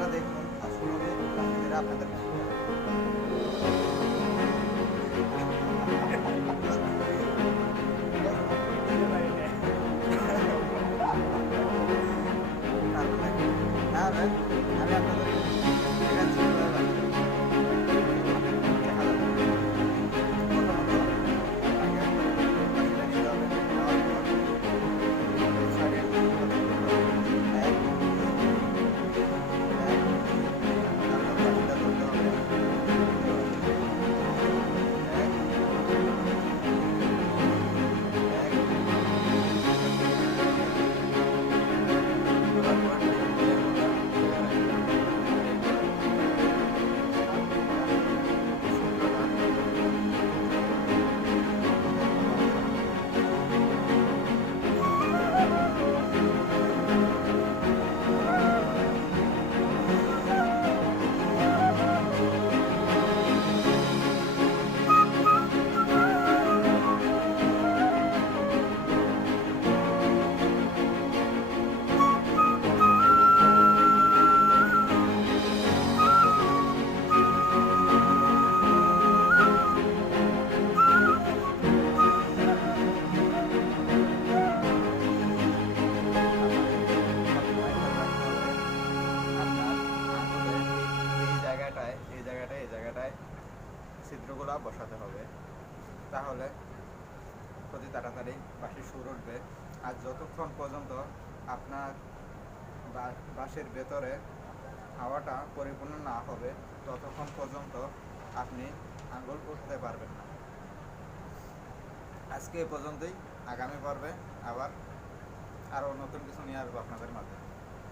আপনারা দেখুন আসলে আপনাদের তাহলে অতি তাড়াতাড়ি বাঁশির সুর উঠবে। আর যতক্ষণ পর্যন্ত আপনার বা- বাঁশির ভেতরে হাওয়াটা পরিপূর্ণ না হবে, ততক্ষণ পর্যন্ত আপনি আঙ্গুল উঠতে পারবেন না। আজকে এ পর্যন্তই। আগামী পর্বে আবার আরও নতুন কিছু নিয়ে আসব আপনাদের মাঝে।